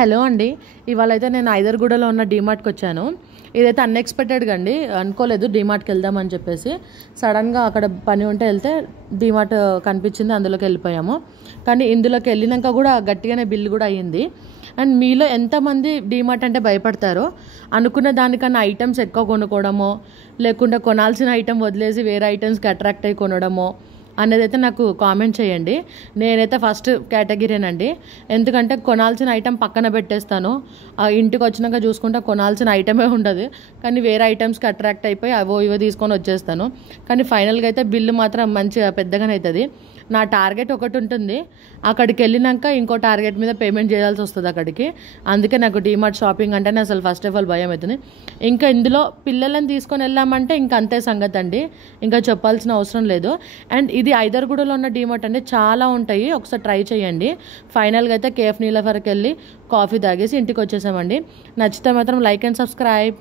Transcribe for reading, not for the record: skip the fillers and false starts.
Hello అండి. ఇవాళ అయితే నేను ఐదర్గూడలో ఉన్న డీమార్ట్కి వచ్చాను. ఇదైతే అన్ఎక్స్పెక్టెడ్గా అండి, అనుకోలేదు డీమార్ట్కి వెళ్దామని చెప్పేసి. సడన్గా అక్కడ పని ఉంటే వెళ్తే డీమార్ట్ కనిపించింది, అందులోకి వెళ్ళిపోయాము. కానీ ఇందులోకి వెళ్ళినాక కూడా గట్టిగానే బిల్లు కూడా అయ్యింది. అండ్ మీలో ఎంతమంది డీమార్ట్ అంటే భయపడతారో, అనుకున్న దానికన్నా ఐటమ్స్ ఎక్కువ కొనుక్కోవడమో, లేకుంటే కొనాల్సిన ఐటమ్ వదిలేసి వేరే ఐటమ్స్కి అట్రాక్ట్ అయ్యి కొనడమో అనేది అయితే నాకు కామెంట్ చేయండి. నేనైతే ఫస్ట్ కేటగిరీనండి. ఎందుకంటే కొనాల్సిన ఐటెం పక్కన పెట్టేస్తాను, ఇంటికి వచ్చినాక చూసుకుంటే కొనాల్సిన ఐటమే ఉండదు, కానీ వేరే ఐటమ్స్కి అట్రాక్ట్ అయిపోయి అవో ఇవో తీసుకొని వచ్చేస్తాను. కానీ ఫైనల్గా అయితే బిల్లు మాత్రం మంచిగా పెద్దగానే అవుతుంది. నా టార్గెట్ ఒకటి ఉంటుంది, అక్కడికి వెళ్ళినాక ఇంకో టార్గెట్ మీద పేమెంట్ చేయాల్సి వస్తుంది అక్కడికి. అందుకే నాకు డీమార్ట్ షాపింగ్ అంటేనే అసలు ఫస్ట్ ఆఫ్ ఆల్ భయం అవుతుంది. ఇంకా ఇందులో పిల్లలను తీసుకొని వెళ్ళామంటే ఇంకా అంతే సంగతి అండి, ఇంకా చెప్పాల్సిన అవసరం లేదు. అండ్ ఇది ఐదర్గూడలో ఉన్న డీమార్ట్ అంటే చాలా ఉంటాయి, ఒకసారి ట్రై చేయండి. ఫైనల్గా అయితే కేఎఫ్ నీలఫర్కి వెళ్ళి కాఫీ తాగేసి ఇంటికి వచ్చేసామండి. నచ్చితే మాత్రం లైక్ అండ్ సబ్స్క్రైబ్.